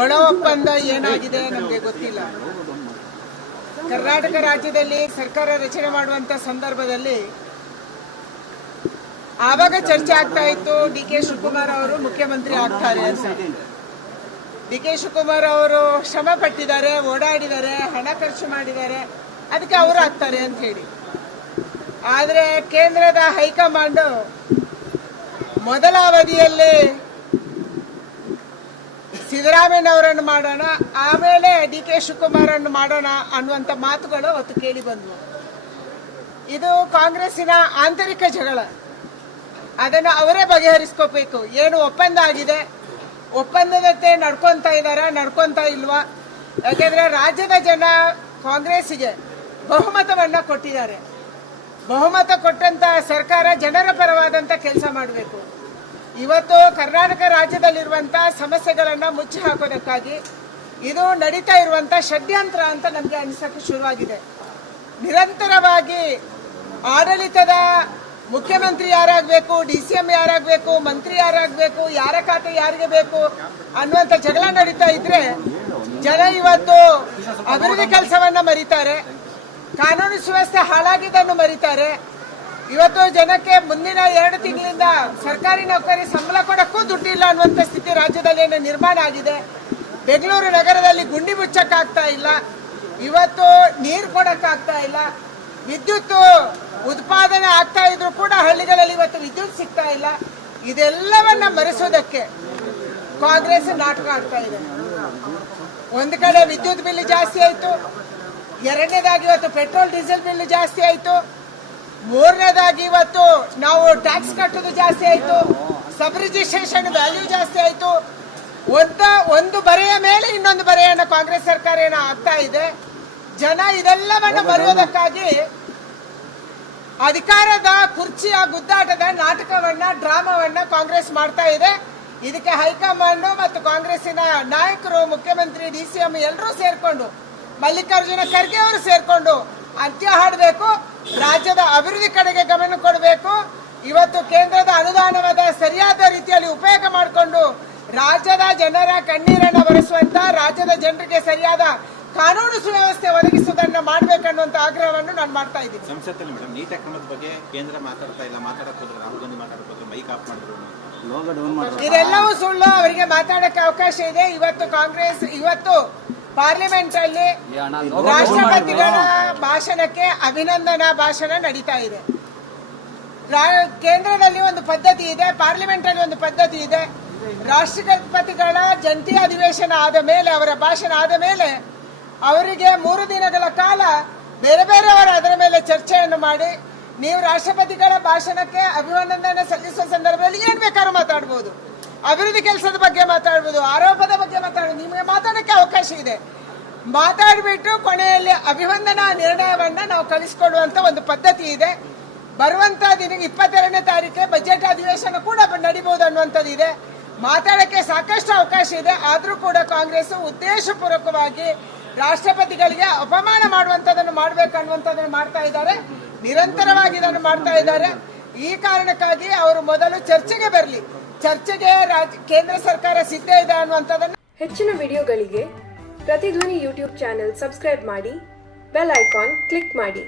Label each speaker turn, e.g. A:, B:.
A: ಒಳ ಒಪ್ಪಂದ ಏನಾಗಿದೆ ನಮಗೆ ಗೊತ್ತಿಲ್ಲ. ಕರ್ನಾಟಕ ರಾಜ್ಯದಲ್ಲಿ ಸರ್ಕಾರ ರಚನೆ ಮಾಡುವಂತ ಸಂದರ್ಭದಲ್ಲಿ ಆವಾಗ ಚರ್ಚೆ ಆಗ್ತಾ ಇತ್ತು. ಡಿ ಕೆ ಶಿವಕುಮಾರ್ ಅವರು ಮುಖ್ಯಮಂತ್ರಿ ಆಗ್ತಾರೆ ಅಂತ. ಡಿ ಕೆ ಶಿವಕುಮಾರ್ ಅವರು ಶ್ರಮ ಪಟ್ಟಿದ್ದಾರೆ, ಓಡಾಡಿದ್ದಾರೆ, ಹಣ ಖರ್ಚು ಮಾಡಿದ್ದಾರೆ. ಅದಕ್ಕೆ ಅವರು ಆಗ್ತಾರೆ ಅಂತ ಹೇಳಿ. ಆದರೆ ಕೇಂದ್ರದ ಹೈಕಮಾಂಡ್ ಮೊದಲ ಅವಧಿಯಲ್ಲಿ ಸಿದ್ದರಾಮಯ್ಯನವರನ್ನು ಮಾಡೋಣ, ಆಮೇಲೆ ಡಿ ಕೆ ಶಿವಕುಮಾರನ್ನು ಮಾಡೋಣ ಅನ್ನುವಂಥ ಮಾತುಗಳು ಅವತ್ತು ಕೇಳಿ ಬಂದವು. ಇದು ಕಾಂಗ್ರೆಸ್ಸಿನ ಆಂತರಿಕ ಜಗಳ. ಅದನ್ನು ಅವರೇ ಬಗೆಹರಿಸ್ಕೋಬೇಕು. ಏನು ಒಪ್ಪಂದ ಆಗಿದೆ? ಒಪ್ಪಂದದಂತೆ ನಡ್ಕೊತಾ ಇದ್ದಾರಾ, ನಡ್ಕೊತಾ ಇಲ್ವಾ? ಯಾಕೆಂದ್ರೆ ರಾಜ್ಯದ ಜನ ಕಾಂಗ್ರೆಸ್ಸಿಗೆ ಬಹುಮತವನ್ನ ಕೊಟ್ಟಿದ್ದಾರೆ. ಬಹುಮತ ಕೊಟ್ಟಂತ ಸರ್ಕಾರ ಜನರ ಪರವಾದಂತ ಕೆಲಸ ಮಾಡಬೇಕು. ಇವತ್ತು ಕರ್ನಾಟಕ ರಾಜ್ಯದಲ್ಲಿರುವಂತ ಸಮಸ್ಯೆಗಳನ್ನ ಮುಚ್ಚಿ ಹಾಕೋದಕ್ಕಾಗಿ ಇದು ನಡೀತಾ ಇರುವಂತ ಷಡ್ಯಂತ್ರ ಅಂತ ನಮಗೆ ಅನಿಸಕ್ಕೆ ಶುರುವಾಗಿದೆ. ನಿರಂತರವಾಗಿ ಆಡಳಿತದ ಮುಖ್ಯಮಂತ್ರಿ ಯಾರಾಗಬೇಕು, ಡಿ ಸಿ ಎಂ ಯಾರಾಗಬೇಕು, ಮಂತ್ರಿ ಯಾರಾಗಬೇಕು, ಯಾರ ಖಾತೆ ಯಾರಿಗೆ ಬೇಕು ಅನ್ನುವಂಥ ಜಗಳ ನಡೀತಾ ಇದ್ರೆ ಜನ ಇವತ್ತು ಅಭಿವೃದ್ಧಿ ಕೆಲಸವನ್ನ ಮರೀತಾರೆ, ಕಾನೂನು ಸುವ್ಯವಸ್ಥೆ ಹಾಳಾಗಿದ್ದನ್ನು ಮರಿತಾರೆ ಇವತ್ತು ಜನಕ್ಕೆ ಮುಂದಿನ ಎರಡು ತಿಂಗಳಿಂದ ಸರ್ಕಾರಿ ನೌಕರಿ ಸಂಬಳ ಕೊಡಕ್ಕೂ ದುಡ್ಡಿಲ್ಲ ಅನ್ನುವಂಥ ಸ್ಥಿತಿ ರಾಜ್ಯದಲ್ಲಿ ನಿರ್ಮಾಣ ಆಗಿದೆ. ಬೆಂಗಳೂರು ನಗರದಲ್ಲಿ ಗುಂಡಿ ಮುಚ್ಚಕ್ಕಾಗ್ತಾ ಇಲ್ಲ. ಇವತ್ತು ನೀರು ಕೊಡಕ್ಕಾಗ್ತಾ ಇಲ್ಲ. ವಿದ್ಯುತ್ ಉತ್ಪಾದನೆ ಆಗ್ತಾ ಇದ್ರು ಕೂಡ ಹಳ್ಳಿಗಳಲ್ಲಿ ಇವತ್ತು ವಿದ್ಯುತ್ ಸಿಗ್ತಾ ಇಲ್ಲ. ಇದೆಲ್ಲವನ್ನ ಮರೆಸೋದಕ್ಕೆ ಕಾಂಗ್ರೆಸ್ ನಾಟಕ ಆಗ್ತಾ ಇದೆ. ಒಂದು ಕಡೆ ವಿದ್ಯುತ್ ಬಿಲ್ ಜಾಸ್ತಿ ಆಯ್ತು. ಎರಡನೇದಾಗಿ ಇವತ್ತು ಪೆಟ್ರೋಲ್, ಡೀಸೆಲ್ ಬಿಲ್ ಜಾಸ್ತಿ ಆಯ್ತು. ಮೂರನೇದಾಗಿ ಇವತ್ತು ನಾವು ಟ್ಯಾಕ್ಸ್ ಕಟ್ಟೋದು ಜಾಸ್ತಿ ಆಯ್ತು ಸಬ್ ರಿಜಿಸ್ಟ್ರೇಷನ್ ವ್ಯಾಲ್ಯೂ ಜಾಸ್ತಿ ಆಯ್ತು. ಒಂದ ಒಂದು ಬರೆಯ ಮೇಲೆ ಇನ್ನೊಂದು ಬರೆಯನ್ನ ಕಾಂಗ್ರೆಸ್ ಸರ್ಕಾರ ಏನ ಆಗ್ತಾ ಇದೆ. ಜನ ಇದೆಲ್ಲವನ್ನ ಬರೆಯೋದಕ್ಕಾಗಿ ಅಧಿಕಾರದ ಕುರ್ಚಿಯ ಗುದ್ದಾಟದ ನಾಟಕವನ್ನ ಡ್ರಾಮಾವನ್ನ ಕಾಂಗ್ರೆಸ್ ಮಾಡ್ತಾ ಇದೆ. ಇದಕ್ಕೆ ಹೈಕಮಾಂಡ್ ಮತ್ತು ಕಾಂಗ್ರೆಸ್ಸಿನ ನಾಯಕರು ಮುಖ್ಯಮಂತ್ರಿ ಡಿ ಸಿ ಎಂ ಎಲ್ಲರೂ ಸೇರ್ಕೊಂಡು ಮಲ್ಲಿಕಾರ್ಜುನ ಖರ್ಗೆ ಅವರು ಸೇರ್ಕೊಂಡು ಅಂತ್ಯ ಹಾಡಬೇಕು ರಾಜ್ಯದ ಅಭಿವೃದ್ಧಿ ಕಡೆಗೆ ಗಮನ ಕೊಡಬೇಕು. ಇವತ್ತು ಕೇಂದ್ರದ ಅನುದಾನವಾದ ಸರಿಯಾದ ರೀತಿಯಲ್ಲಿ ಉಪಯೋಗ ಮಾಡಿಕೊಂಡು ರಾಜ್ಯದ ಜನರ ಕಣ್ಣೀರನ್ನ ಬರೆಸುವಂತ ರಾಜ್ಯದ ಜನರಿಗೆ ಸರಿಯಾದ ಕಾನೂನು ಸುವ್ಯವಸ್ಥೆ ಒದಗಿಸುವುದನ್ನ ಮಾಡ್ಬೇಕನ್ನುವಂತ ಆಗ್ರಹವನ್ನು ನಾನು ಮಾಡ್ತಾ ಇದ್ದೀನಿ.
B: ಸಂಸತ್ತಲ್ಲಿ ಮೇಡಮ್ ನೀಟ್ ಅಕ್ರಮದ ಬಗ್ಗೆ ಕೇಂದ್ರ ಮಾತಾಡ್ತಾ ಇಲ್ಲ ಮಾತಾಡಕ್ ಹೋದ್ರೆ ರಾಹುಲ್ ಗಾಂಧಿ ಮಾತಾಡಕ್ ಹೋದ್ರೆ ಮೈಕ್ ಆಫ್ ಮಾಡಿದ್ರು
A: ಇದೆಲ್ಲವೂ ಸುಳ್ಳು ಅವರಿಗೆ ಮಾತಾಡಕ್ಕೆ ಅವಕಾಶ ಇದೆ. ಇವತ್ತು ಕಾಂಗ್ರೆಸ್ ಇವತ್ತು ಪಾರ್ಲಿಮೆಂಟ್ ಅಲ್ಲಿ ರಾಷ್ಟ್ರಪತಿಗಳ ಭಾಷಣಕ್ಕೆ ಅಭಿನಂದನಾ ಭಾಷಣ ನಡೀತಾ ಇದೆ. ಕೇಂದ್ರದಲ್ಲಿ ಒಂದು ಪದ್ಧತಿ ಇದೆ ಪಾರ್ಲಿಮೆಂಟ್ ಅಲ್ಲಿ ಒಂದು ಪದ್ಧತಿ ಇದೆ. ರಾಷ್ಟ್ರಪತಿಗಳ ಜಂಟಿ ಅಧಿವೇಶನ ಆದ ಮೇಲೆ ಅವರ ಭಾಷಣ ಆದ ಮೇಲೆ ಅವರಿಗೆ ಮೂರು ದಿನಗಳ ಕಾಲ ಬೇರೆ ಬೇರೆಯವರ ಅದರ ಮೇಲೆ ಚರ್ಚೆಯನ್ನು ಮಾಡಿ ನೀವು ರಾಷ್ಟ್ರಪತಿಗಳ ಭಾಷಣಕ್ಕೆ ಅಭಿನಂದನೆ ಸಲ್ಲಿಸುವ ಸಂದರ್ಭದಲ್ಲಿ ಏನ್ ಬೇಕಾದ್ರೂ ಮಾತಾಡ್ಬೋದು. ಅಭಿವೃದ್ಧಿ ಕೆಲಸದ ಬಗ್ಗೆ ಮಾತಾಡ್ಬೋದು, ಆರೋಪದ ಬಗ್ಗೆ ಮಾತಾಡೋದು ನಿಮಗೆ ಮಾತಾಡಕ್ಕೆ ಅವಕಾಶ ಇದೆ. ಮಾತಾಡಿಬಿಟ್ಟು ಕೊನೆಯಲ್ಲಿ ಅಭಿವಂದನಾ ನಿರ್ಣಯವನ್ನ ನಾವು ಕಳಿಸ್ಕೊಡುವಂತ ಒಂದು ಪದ್ಧತಿ ಇದೆ. ಬರುವಂತ ದಿನ ಇಪ್ಪತ್ತೆರಡನೇ ತಾರೀಕೆ ಬಜೆಟ್ ಅಧಿವೇಶನ ಕೂಡ ನಡಿಬಹುದು ಅನ್ನುವಂಥದ್ದು ಇದೆ. ಮಾತಾಡಕ್ಕೆ ಸಾಕಷ್ಟು ಅವಕಾಶ ಇದೆ. ಆದರೂ ಕೂಡ ಕಾಂಗ್ರೆಸ್ ಉದ್ದೇಶಪೂರ್ವಕವಾಗಿ ರಾಷ್ಟ್ರಪತಿಗಳಿಗೆ ಅಪಮಾನ ಮಾಡುವಂತದನ್ನು ಮಾಡ್ಬೇಕು ಮಾಡ್ತಾ ಇದ್ದಾರೆ. ನಿರಂತರವಾಗಿ ಇದನ್ನು ಮಾಡ್ತಾ ಇದ್ದಾರೆ. ಈ ಕಾರಣಕ್ಕಾಗಿ ಅವರು ಮೊದಲು ಚರ್ಚೆಗೆ ಬರಲಿ. ಚರ್ಚೆಗೆ ಕೇಂದ್ರ ಸರ್ಕಾರ ಸಿದ್ಧ ಇದೆ ಅನ್ನುವಂಥದ್ದನ್ನು
C: ಹೆಚ್ಚಿನ ವಿಡಿಯೋಗಳಿಗೆ ಪ್ರತಿಧ್ವನಿ ಯೂಟ್ಯೂಬ್ ಚಾನೆಲ್ ಸಬ್ಸ್ಕ್ರೈಬ್ ಮಾಡಿ, ಬೆಲ್ ಐಕಾನ್ ಕ್ಲಿಕ್ ಮಾಡಿ.